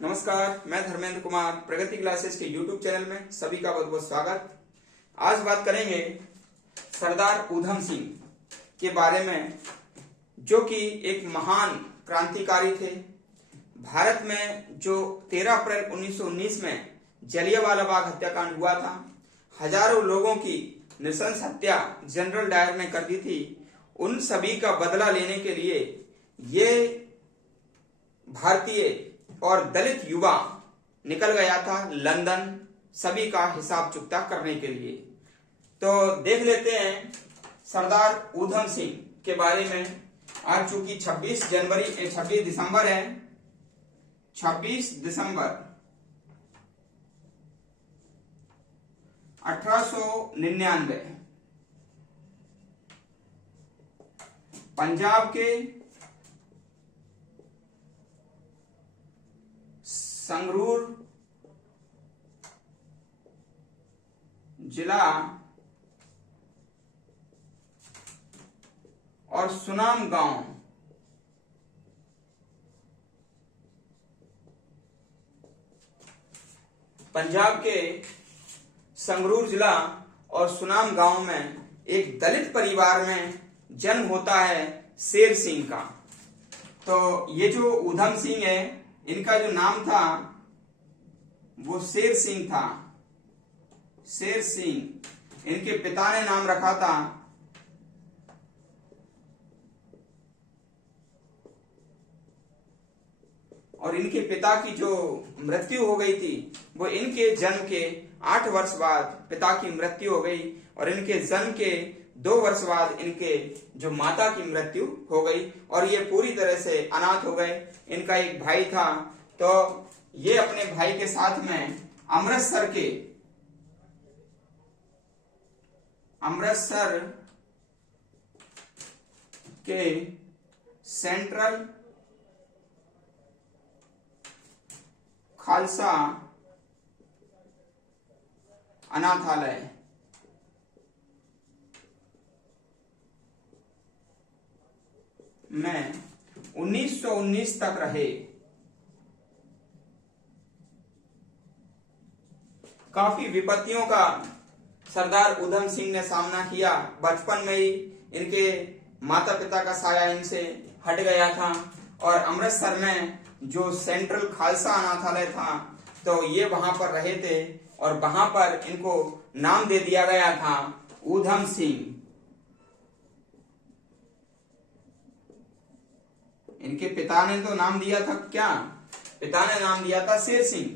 नमस्कार, मैं धर्मेंद्र कुमार प्रगति क्लासेस के YouTube चैनल में सभी का बहुत बहुत स्वागत। आज बात करेंगे सरदार उधम सिंह के बारे में, जो कि एक महान क्रांतिकारी थे। भारत में जो 13 अप्रैल 1919 में जलियांवाला बाग हत्याकांड हुआ था, हजारों लोगों की नृशंस हत्या जनरल डायर ने कर दी थी। उन सभी का बदला लेने के लिए ये भारतीय और दलित युवा निकल गया था लंदन, सभी का हिसाब चुकता करने के लिए। तो देख लेते हैं सरदार उधम सिंह के बारे में। आज चूंकि 26 दिसंबर है, 26 दिसंबर 1899 पंजाब के संगरूर जिला और सुनाम गांव पंजाब के संगरूर जिला और सुनाम गांव में एक दलित परिवार में जन्म होता है शेर सिंह का। तो ये जो उधम सिंह है, इनका जो नाम था वो शेर सिंह था। शेर सिंह इनके पिता ने नाम रखा था। और इनके पिता की जो मृत्यु हो गई थी, वो इनके जन्म के 8 वर्ष बाद पिता की मृत्यु हो गई, और इनके जन्म के 2 वर्ष बाद इनके जो माता की मृत्यु हो गई, और ये पूरी तरह से अनाथ हो गए। इनका एक भाई था, तो ये अपने भाई के साथ में अमृतसर के सेंट्रल खालसा अनाथालय में 1919 तक रहे। काफी विपत्तियों का सरदार उधम सिंह ने सामना किया। बचपन में ही इनके माता पिता का साया इनसे हट गया था, और अमृतसर में जो सेंट्रल खालसा अनाथालय था, तो ये वहां पर रहे थे, और वहां पर इनको नाम दे दिया गया था उधम सिंह। इनके पिता ने तो नाम दिया था क्या? पिता ने नाम दिया था शेर सिंह,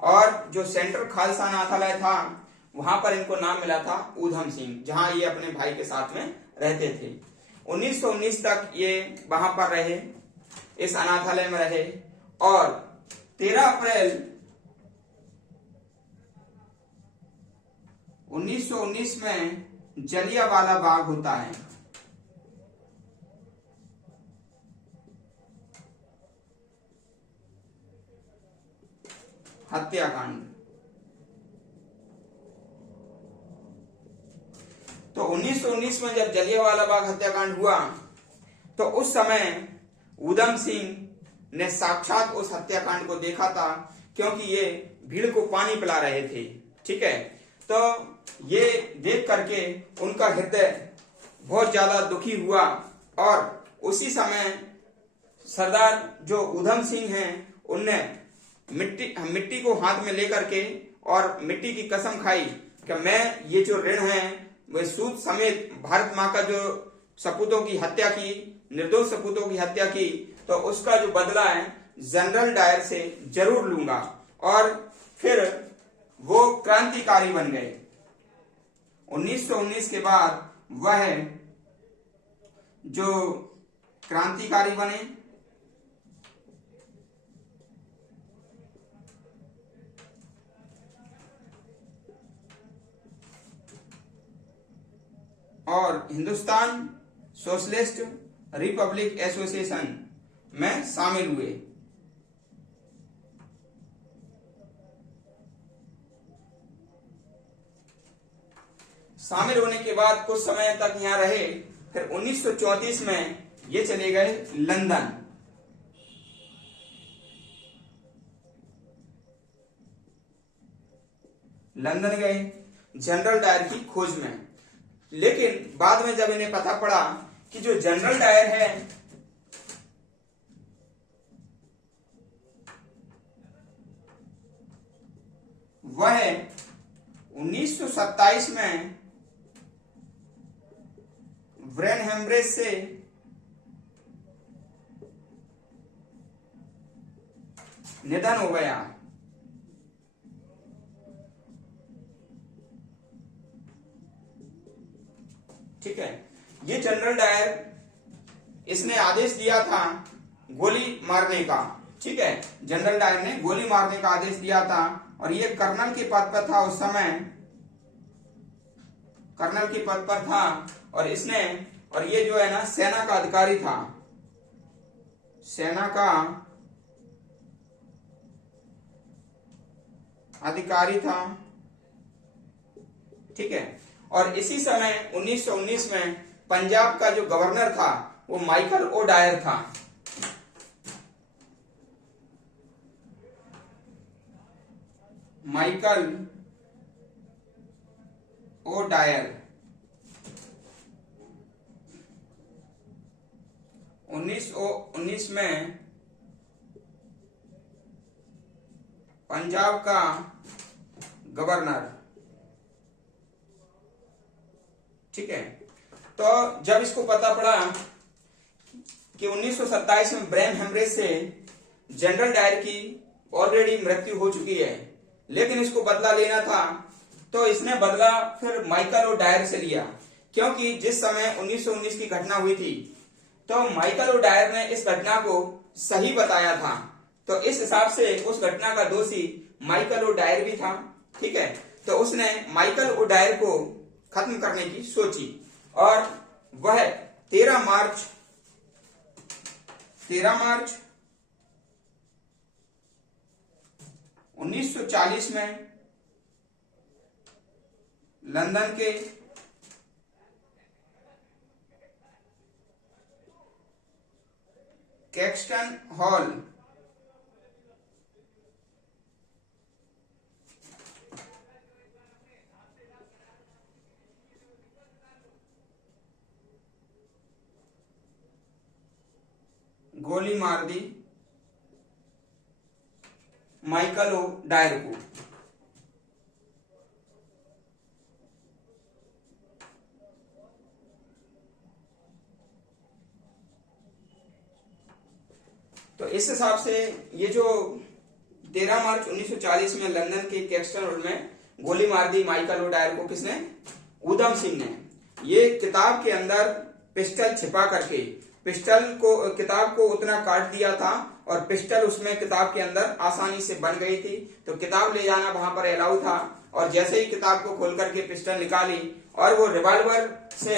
और जो सेंट्रल खालसा अनाथालय था वहां पर इनको नाम मिला था उधम सिंह, जहां ये अपने भाई के साथ में रहते थे। 1919 तक ये वहां पर रहे, इस अनाथालय में रहे, और 13 अप्रैल 1919 में जलियांवाला बाग होता है। हत्याकांड। तो 1919 में जब जलियांवाला बाग हत्याकांड हुआ, तो उस समय उधम सिंह ने साक्षात उस हत्याकांड को देखा था, क्योंकि ये भीड़ को पानी पिला रहे थे। ठीक है, तो ये देख करके उनका हृदय बहुत ज्यादा दुखी हुआ, और उसी समय सरदार जो उधम सिंह हैं, उनने मिट्टी को हाथ में लेकर के और मिट्टी की कसम खाई कि मैं ये जो ऋण है वह सूद समेत भारत माँ का जो सपूतों की हत्या की, निर्दोष सपूतों की हत्या की, तो उसका जो बदला है जनरल डायर से जरूर लूंगा। और फिर वो क्रांतिकारी बन गए। 1919 के बाद वह जो क्रांतिकारी बने, और हिंदुस्तान सोशलिस्ट रिपब्लिक एसोसिएशन में शामिल हुए। शामिल होने के बाद कुछ समय तक यहाँ रहे, फिर 1934 में ये चले गए लंदन। लंदन गए जनरल डायर की खोज में। लेकिन बाद में जब इन्हें पता पड़ा कि जो जनरल डायर है वह 1927 में ब्रेन हेमरेज से निधन हो गया। ठीक है, ये जनरल डायर इसने आदेश दिया था गोली मारने का। ठीक है, जनरल डायर ने गोली मारने का आदेश दिया था और ये कर्नल के पद पर था उस समय, कर्नल के पद पर था और इसने, और ये जो है ना सेना का अधिकारी था, सेना का अधिकारी था। ठीक है, और इसी समय 1919 में पंजाब का जो गवर्नर था वो माइकल ओ डायर था। माइकल ओ डायर 1919 में पंजाब का गवर्नर। ठीक है, तो जब इसको पता पड़ा कि 1927 में ब्रेन हेमरेज से जनरल डायर की ऑलरेडी मृत्यु हो चुकी है, लेकिन इसको बदला लेना था, तो इसने बदला फिर माइकल ओ डायर से लिया। क्योंकि जिस समय 1919 की घटना हुई थी तो माइकल ओ डायर ने इस घटना को सही बताया था, तो इस हिसाब से उस घटना का दोषी माइकल ओ डायर भी था। ठीक है, तो उसने माइकल ओ डायर को खत्म करने की सोची और वह 13 मार्च 1940 में लंदन के कैक्सटन हॉल गोली मार दी माइकल ओ डायर को। तो इस हिसाब से ये जो 13 मार्च 1940 में लंदन के कैक्सटन हॉल में गोली मार दी माइकल ओ डायर को, किसने? ऊधम सिंह ने। ये किताब के अंदर पिस्टल छिपा करके किताब को उतना काट दिया था और पिस्टल उसमें किताब के अंदर आसानी से बन गई थी, तो किताब ले जाना वहां पर अलाउ था। और जैसे ही किताब को खोल करके पिस्टल निकाली और वो रिवॉल्वर से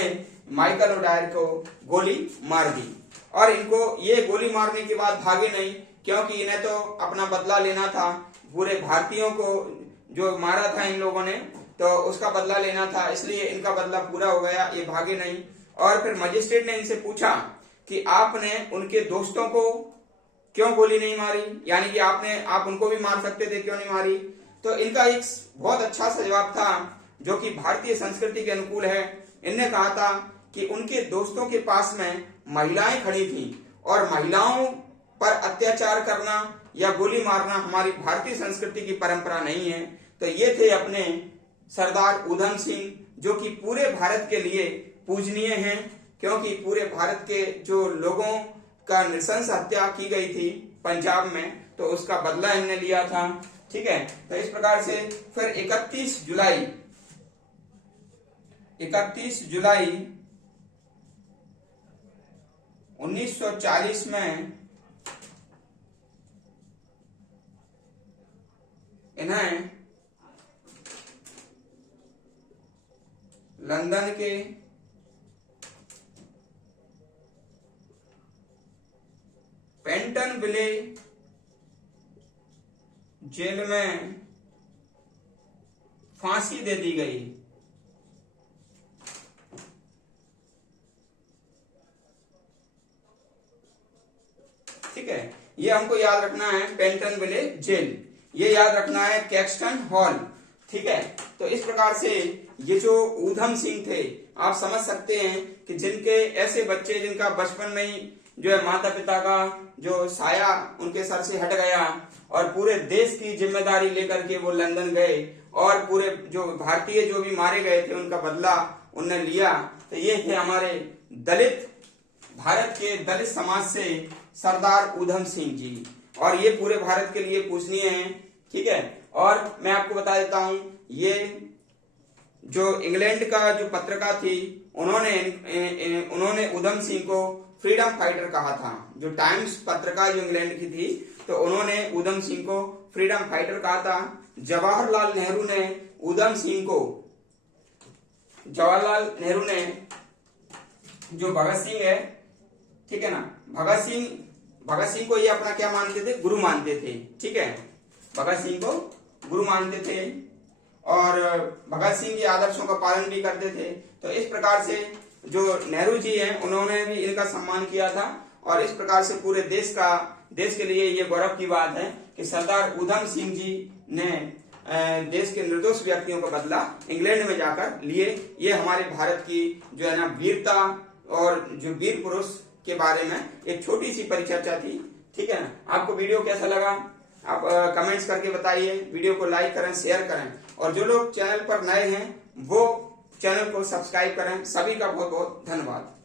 माइकल ओ डायर को गोली मार दी। और इनको ये गोली मारने के बाद भागे नहीं, क्योंकि इन्हें तो अपना बदला लेना था, पूरे भारतीयों को जो मारा था इन लोगों ने तो उसका बदला लेना था, इसलिए इनका बदला पूरा हो गया, ये भागे नहीं। और फिर मजिस्ट्रेट ने इनसे पूछा कि आपने उनके दोस्तों को क्यों गोली नहीं मारी, यानी कि आप उनको भी मार सकते थे, क्यों नहीं मारी? तो इनका एक बहुत अच्छा सा जवाब था जो कि भारतीय संस्कृति के अनुकूल है। इनने कहा था कि उनके दोस्तों के पास में महिलाएं खड़ी थी और महिलाओं पर अत्याचार करना या गोली मारना हमारी भारतीय संस्कृति की परंपरा नहीं है। तो ये थे अपने सरदार ऊधम सिंह, जो कि पूरे भारत के लिए पूजनीय हैं, क्योंकि पूरे भारत के जो लोगों का नृशंस हत्या की गई थी पंजाब में, तो उसका बदला इन्होंने लिया था। ठीक है, तो इस प्रकार से फिर 31 जुलाई 1940 में इन्हें लंदन के पेंटनविले जेल में फांसी दे दी गई। ठीक है, ये हमको याद रखना है, पेंटनविले जेल, ये याद रखना है कैक्सटन हॉल। ठीक है। तो इस प्रकार से ये जो ऊधम सिंह थे, आप समझ सकते हैं कि जिनके ऐसे बच्चे जिनका बचपन में ही जो है माता पिता का जो साया उनके सर से हट गया और पूरे देश की जिम्मेदारी लेकर के वो लंदन गए और पूरे जो भारतीय जो भी मारे गए थे उनका बदला उनने लिया। तो ये थे हमारे दलित, भारत के दलित समाज से सरदार ऊधम सिंह जी, और ये पूरे भारत के लिए पूजनीय हैं, ठीक है। और मैं आपको बता देता हूं, ये जो इंग्लैंड का जो पत्रिका थी उन्होंने ऊधम सिंह को फ्रीडम फाइटर कहा था। जो टाइम्स पत्रिका जो इंग्लैंड की थी, तो उन्होंने ऊधम सिंह को फ्रीडम फाइटर कहा था। जवाहरलाल नेहरू ने ऊधम सिंह को, जवाहरलाल नेहरू ने जो भगत सिंह है, ठीक है ना, भगत सिंह को ये अपना क्या मानते थे, गुरु मानते थे, ठीक है। भगत सिंह को गुरु मानते थे और भगत सिंह के आदर्शों का पालन भी करते थे। तो इस प्रकार से जो नेहरू जी हैं उन्होंने भी इनका सम्मान किया था और इस प्रकार से पूरे देश के लिए ये गौरव की बात है कि सरदार ऊधम सिंह जी ने देश के निर्दोष व्यक्तियों का बदला इंग्लैंड में जाकर लिए। ये हमारे भारत की जो है ना वीरता और जो वीर पुरुष के बारे में एक छोटी सी परिचर्चा थी, ठीक है ना। आपको वीडियो कैसा लगा आप कमेंट्स करके बताइए, वीडियो को लाइक करें, शेयर करें और जो लोग चैनल पर नए हैं वो चैनल को सब्सक्राइब करें। सभी का बहुत बहुत धन्यवाद।